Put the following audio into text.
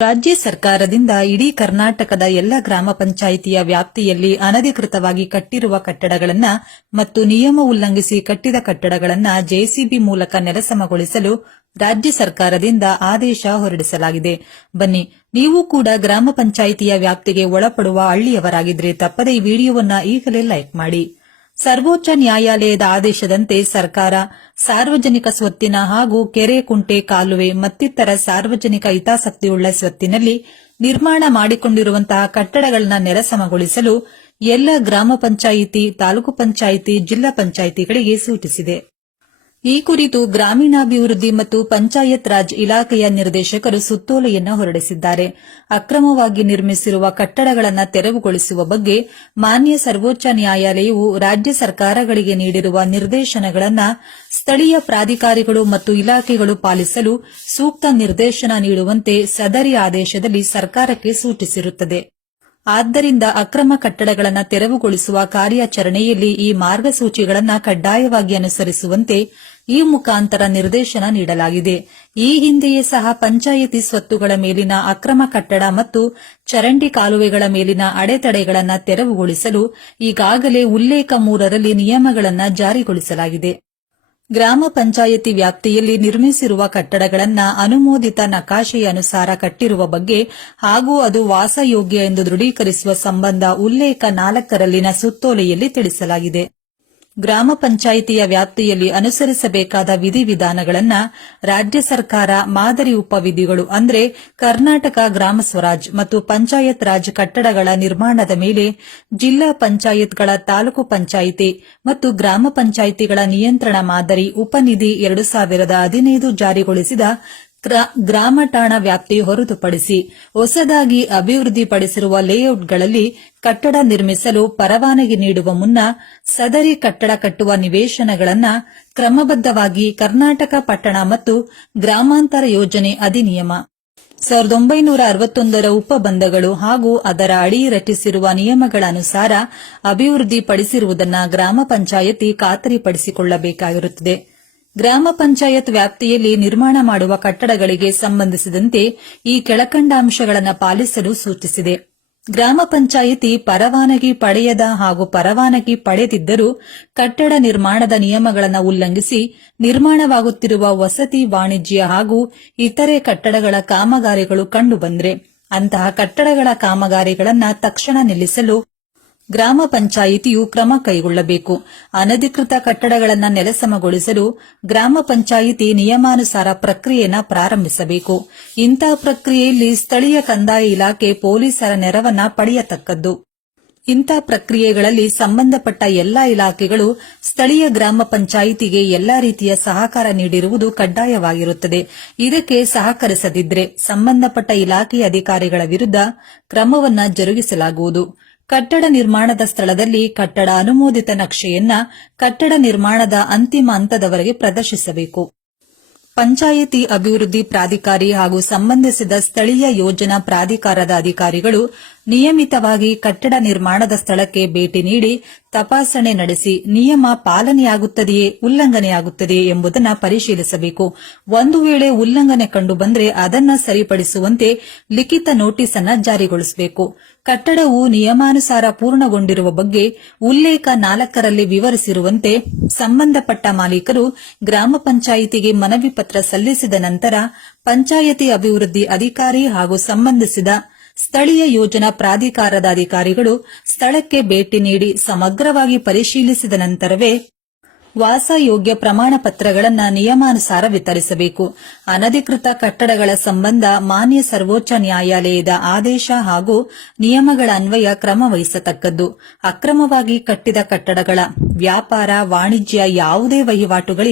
ರಾಜ್ಯ ಸರ್ಕಾರದಿಂದ ಇಡೀ ಕರ್ನಾಟಕದ ಎಲ್ಲ ಗ್ರಾಮ ಪಂಚಾಯಿತಿಯ ವ್ಯಾಪ್ತಿಯಲ್ಲಿ ಅನಧಿಕೃತವಾಗಿ ಕಟ್ಟಿರುವ ಕಟ್ಟಡಗಳನ್ನ ಮತ್ತು ನಿಯಮ ಉಲ್ಲಂಘಿಸಿ ಕಟ್ಟಿದ ಕಟ್ಟಡಗಳನ್ನ ಜೆಸಿಬಿ ಮೂಲಕ ನೆಲಸಮಗೊಳಿಸಲು ರಾಜ್ಯ ಸರ್ಕಾರದಿಂದ ಆದೇಶ ಹೊರಡಿಸಲಾಗಿದೆ. ಬನ್ನಿ, ನೀವು ಕೂಡ ಗ್ರಾಮ ಪಂಚಾಯಿತಿಯ ವ್ಯಾಪ್ತಿಗೆ ಒಳಪಡುವ ಹಳ್ಳಿಯವರಾಗಿದ್ರೆ ತಪ್ಪದೇ ಈ ವಿಡಿಯೋವನ್ನ ಈಗಲೇ ಲೈಕ್ ಮಾಡಿ. ಸರ್ವೋಚ್ಚ ನ್ಯಾಯಾಲಯದ ಆದೇಶದಂತೆ ಸರ್ಕಾರ ಸಾರ್ವಜನಿಕ ಸ್ವತ್ತಿನ ಹಾಗೂ ಕೆರೆ ಕುಂಟೆ ಕಾಲುವೆ ಮತ್ತಿತರ ಸಾರ್ವಜನಿಕ ಹಿತಾಸಕ್ತಿಯುಳ್ಳ ಸ್ವತ್ತಿನಲ್ಲಿ ನಿರ್ಮಾಣ ಮಾಡಿಕೊಂಡಿರುವಂತಹ ಕಟ್ಟಡಗಳನ್ನು ನೆಲಸಮಗೊಳಿಸಲು ಎಲ್ಲ ಗ್ರಾಮ ಪಂಚಾಯಿತಿ, ತಾಲೂಕು ಪಂಚಾಯಿತಿ, ಜಿಲ್ಲಾ ಪಂಚಾಯಿತಿಗಳಿಗೆ ಸೂಚಿಸಿದೆ. ಈ ಕುರಿತು ಗ್ರಾಮೀಣಾಭಿವೃದ್ಧಿ ಮತ್ತು ಪಂಚಾಯತ್ ರಾಜ್ ಇಲಾಖೆಯ ನಿರ್ದೇಶಕರು ಸುತ್ತೋಲೆಯನ್ನು ಹೊರಡಿಸಿದ್ದಾರೆ. ಅಕ್ರಮವಾಗಿ ನಿರ್ಮಿಸಿರುವ ಕಟ್ಟಡಗಳನ್ನು ತೆರವುಗೊಳಿಸುವ ಬಗ್ಗೆ ಮಾನ್ಯ ಸರ್ವೋಚ್ಚ ನ್ಯಾಯಾಲಯವು ರಾಜ್ಯ ಸರ್ಕಾರಗಳಿಗೆ ನೀಡಿರುವ ನಿರ್ದೇಶನಗಳನ್ನು ಸ್ಥಳೀಯ ಪ್ರಾಧಿಕಾರಿಗಳು ಮತ್ತು ಇಲಾಖೆಗಳು ಪಾಲಿಸಲು ಸೂಕ್ತ ನಿರ್ದೇಶನ ನೀಡುವಂತೆ ಸದರಿ ಆದೇಶದಲ್ಲಿ ಸರ್ಕಾರಕ್ಕೆ ಸೂಚಿಸಿರುತ್ತದೆ. ಆದ್ದರಿಂದ ಅಕ್ರಮ ಕಟ್ಟಡಗಳನ್ನು ತೆರವುಗೊಳಿಸುವ ಕಾರ್ಯಾಚರಣೆಯಲ್ಲಿ ಈ ಮಾರ್ಗಸೂಚಿಗಳನ್ನು ಕಡ್ಡಾಯವಾಗಿ ಅನುಸರಿಸುವಂತೆ ಈ ಮುಖಾಂತರ ನಿರ್ದೇಶನ ನೀಡಲಾಗಿದೆ. ಈ ಹಿಂದೆಯೇ ಸಹ ಪಂಚಾಯಿತಿ ಸ್ವತ್ತುಗಳ ಮೇಲಿನ ಅಕ್ರಮ ಕಟ್ಟಡ ಮತ್ತು ಚರಂಡಿ ಕಾಲುವೆಗಳ ಮೇಲಿನ ಅಡೆತಡೆಗಳನ್ನು ತೆರವುಗೊಳಿಸಲು ಈಗಾಗಲೇ ಉಲ್ಲೇಖ ಮೂರರಲ್ಲಿ ನಿಯಮಗಳನ್ನು ಜಾರಿಗೊಳಿಸಲಾಗಿದೆ. ಗ್ರಾಮ ಪಂಚಾಯಿತಿ ವ್ಯಾಪ್ತಿಯಲ್ಲಿ ನಿರ್ಮಿಸಿರುವ ಕಟ್ಟಡಗಳನ್ನ ಅನುಮೋದಿತ ನಕಾಶೆಯ ಅನುಸಾರ ಕಟ್ಟಿರುವ ಬಗ್ಗೆ ಹಾಗೂ ಅದು ವಾಸಯೋಗ್ಯ ಎಂದು ದೃಢೀಕರಿಸುವ ಸಂಬಂಧ ಉಲ್ಲೇಖ ನಾಲ್ಕರಲ್ಲಿನ ಸುತ್ತೋಲೆಯಲ್ಲಿ ತಿಳಿಸಲಾಗಿದೆ. ಗ್ರಾಮ ಪಂಚಾಯಿತಿಯ ವ್ಯಾಪ್ತಿಯಲ್ಲಿ ಅನುಸರಿಸಬೇಕಾದ ವಿಧಿವಿಧಾನಗಳನ್ನು ರಾಜ್ಯ ಸರ್ಕಾರ ಮಾದರಿ ಉಪವಿಧಿಗಳು ಅಂದರೆ ಕರ್ನಾಟಕ ಗ್ರಾಮ ಸ್ವರಾಜ್ ಮತ್ತು ಪಂಚಾಯತ್ ರಾಜ್ ಕಟ್ಟಡಗಳ ನಿರ್ಮಾಣದ ಮೇಲೆ ಜಿಲ್ಲಾ ಪಂಚಾಯತ್ಗಳ ತಾಲೂಕು ಪಂಚಾಯಿತಿ ಮತ್ತು ಗ್ರಾಮ ಪಂಚಾಯಿತಿಗಳ ನಿಯಂತ್ರಣ ಮಾದರಿ ಉಪನಿಧಿ ಎರಡು ಸಾವಿರದ ಹದಿನೈದು ಜಾರಿಗೊಳಿಸಿದ ಗ್ರಾಮ ಠಾಣಾ ವ್ಯಾಪ್ತಿ ಹೊರತುಪಡಿಸಿ ಹೊಸದಾಗಿ ಅಭಿವೃದ್ಧಿಪಡಿಸಿರುವ ಲೇಔಟ್ಗಳಲ್ಲಿ ಕಟ್ಟಡ ನಿರ್ಮಿಸಲು ಪರವಾನಗಿ ನೀಡುವ ಮುನ್ನ ಸದರಿ ಕಟ್ಟಡ ಕಟ್ಟುವ ನಿವೇಶನಗಳನ್ನು ಕ್ರಮಬದ್ದವಾಗಿ ಕರ್ನಾಟಕ ಪಟ್ಟಣ ಮತ್ತು ಗ್ರಾಮಾಂತರ ಯೋಜನೆ ಅಧಿನಿಯಮ. ಸಾವಿರದ ಒಂಬೈನೂರ ಅರವತ್ತೊಂದರ ಉಪಬಂಧಗಳು ಹಾಗೂ ಅದರ ಅಡಿ ರಚಿಸಿರುವ ನಿಯಮಗಳ ಅನುಸಾರ ಅಭಿವೃದ್ಧಿಪಡಿಸಿರುವುದನ್ನು ಗ್ರಾಮ ಪಂಚಾಯಿತಿ ಖಾತರಿಪಡಿಸಿಕೊಳ್ಳಬೇಕಾಗಿರುತ್ತದೆ. ಗ್ರಾಮ ಪಂಚಾಯತ್ ವ್ಯಾಪ್ತಿಯಲ್ಲಿ ನಿರ್ಮಾಣ ಮಾಡುವ ಕಟ್ಟಡಗಳಿಗೆ ಸಂಬಂಧಿಸಿದಂತೆ ಈ ಕೆಳಕಂಡ ಅಂಶಗಳನ್ನು ಪಾಲಿಸಲು ಸೂಚಿಸಿದೆ. ಗ್ರಾಮ ಪಂಚಾಯಿತಿ ಪರವಾನಗಿ ಪಡೆಯದ ಹಾಗೂ ಪರವಾನಗಿ ಪಡೆದಿದ್ದರೂ ಕಟ್ಟಡ ನಿರ್ಮಾಣದ ನಿಯಮಗಳನ್ನು ಉಲ್ಲಂಘಿಸಿ ನಿರ್ಮಾಣವಾಗುತ್ತಿರುವ ವಸತಿ, ವಾಣಿಜ್ಯ ಹಾಗೂ ಇತರೆ ಕಟ್ಟಡಗಳ ಕಾಮಗಾರಿಗಳು ಕಂಡುಬಂದರೆ ಅಂತಹ ಕಟ್ಟಡಗಳ ಕಾಮಗಾರಿಗಳನ್ನು ತಕ್ಷಣ ನಿಲ್ಲಿಸಲು ಗ್ರಾಮ ಪಂಚಾಯಿತಿಯು ಕ್ರಮ ಕೈಗೊಳ್ಳಬೇಕು. ಅನಧಿಕೃತ ಕಟ್ಟಡಗಳನ್ನು ನೆಲಸಮಗೊಳಿಸಲು ಗ್ರಾಮ ಪಂಚಾಯಿತಿ ನಿಯಮಾನುಸಾರ ಪ್ರಕ್ರಿಯೆಯನ್ನು ಪ್ರಾರಂಭಿಸಬೇಕು. ಇಂತಹ ಪ್ರಕ್ರಿಯೆಯಲ್ಲಿ ಸ್ಥಳೀಯ ಕಂದಾಯ ಇಲಾಖೆ ಪೊಲೀಸರ ನೆರವನ್ನ ಪಡೆಯತಕ್ಕದ್ದು. ಇಂಥ ಪ್ರಕ್ರಿಯೆಗಳಲ್ಲಿ ಸಂಬಂಧಪಟ್ಟ ಎಲ್ಲಾ ಇಲಾಖೆಗಳು ಸ್ಥಳೀಯ ಗ್ರಾಮ ಪಂಚಾಯಿತಿಗೆ ಎಲ್ಲಾ ರೀತಿಯ ಸಹಕಾರ ನೀಡಿರುವುದು ಕಡ್ಡಾಯವಾಗಿರುತ್ತದೆ. ಇದಕ್ಕೆ ಸಹಕರಿಸದಿದ್ದರೆ ಸಂಬಂಧಪಟ್ಟ ಇಲಾಖೆಯ ಅಧಿಕಾರಿಗಳ ವಿರುದ್ಧ ಕ್ರಮವನ್ನು ಜರುಗಿಸಲಾಗುವುದು. ಕಟ್ಟಡ ನಿರ್ಮಾಣದ ಸ್ಥಳದಲ್ಲಿ ಕಟ್ಟಡ ಅನುಮೋದಿತ ನಕ್ಷೆಯನ್ನ ಕಟ್ಟಡ ನಿರ್ಮಾಣದ ಅಂತಿಮ ಹಂತದವರೆಗೆ ಪ್ರದರ್ಶಿಸಬೇಕು. ಪಂಚಾಯಿತಿ ಅಭಿವೃದ್ಧಿ ಪ್ರಾಧಿಕಾರಿ ಹಾಗೂ ಸಂಬಂಧಿಸಿದ ಸ್ಥಳೀಯ ಯೋಜನಾ ಪ್ರಾಧಿಕಾರದ ಅಧಿಕಾರಿಗಳು ನಿಯಮಿತವಾಗಿ ಕಟ್ಟಡ ನಿರ್ಮಾಣದ ಸ್ಥಳಕ್ಕೆ ಭೇಟಿ ನೀಡಿ ತಪಾಸಣೆ ನಡೆಸಿ ನಿಯಮ ಪಾಲನೆಯಾಗುತ್ತದೆಯೇ ಉಲ್ಲಂಘನೆಯಾಗುತ್ತದೆಯೇ ಎಂಬುದನ್ನು ಪರಿಶೀಲಿಸಬೇಕು. ಒಂದು ವೇಳೆ ಉಲ್ಲಂಘನೆ ಕಂಡುಬಂದರೆ ಅದನ್ನು ಸರಿಪಡಿಸುವಂತೆ ಲಿಖಿತ ನೋಟಿಸ್ ಅನ್ನು ಜಾರಿಗೊಳಿಸಬೇಕು. ಕಟ್ಟಡವು ನಿಯಮಾನುಸಾರ ಪೂರ್ಣಗೊಂಡಿರುವ ಬಗ್ಗೆ ಉಲ್ಲೇಖ ನಾಲ್ಕರಲ್ಲಿ ವಿವರಿಸಿರುವಂತೆ ಸಂಬಂಧಪಟ್ಟ ಮಾಲೀಕರು ಗ್ರಾಮ ಪಂಚಾಯಿತಿಗೆ ಮನವಿ ಪತ್ರ ಸಲ್ಲಿಸಿದ ನಂತರ ಪಂಚಾಯಿತಿ ಅಭಿವೃದ್ಧಿ ಅಧಿಕಾರಿ ಹಾಗೂ ಸಂಬಂಧಿಸಿದ ಸ್ಥಳೀಯ ಯೋಜನಾ ಪ್ರಾಧಿಕಾರದ ಅಧಿಕಾರಿಗಳು ಸ್ಥಳಕ್ಕೆ ಭೇಟಿ ನೀಡಿ ಸಮಗ್ರವಾಗಿ ಪರಿಶೀಲಿಸಿದ ನಂತರವೇ ವಾಸಯೋಗ್ಯ ಪ್ರಮಾಣ ಪತ್ರಗಳನ್ನು ನಿಯಮಾನುಸಾರ ವಿತರಿಸಬೇಕು. ಅನಧಿಕೃತ ಕಟ್ಟಡಗಳ ಸಂಬಂಧ ಮಾನ್ಯ ಸರ್ವೋಚ್ಚ ನ್ಯಾಯಾಲಯದ ಆದೇಶ ಹಾಗೂ ನಿಯಮಗಳ ಅನ್ವಯ ಕ್ರಮ ಅಕ್ರಮವಾಗಿ ಕಟ್ಟಿದ ಕಟ್ಟಡಗಳ ವ್ಯಾಪಾರ, ವಾಣಿಜ್ಯ ಯಾವುದೇ ವಹಿವಾಟುಗಳಿಗೆ